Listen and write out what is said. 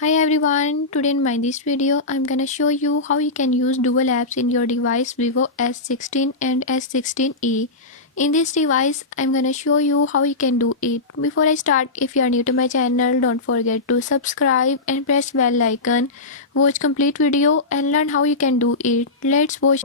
Hi everyone, today in this video I'm gonna show you how you can use dual apps in your device Vivo S16 and S16e. In this device I'm gonna show you how you can do it. Before I start, if you are new to my channel, don't forget to subscribe and press bell icon. Watch complete video and learn how you can do it. Let's watch.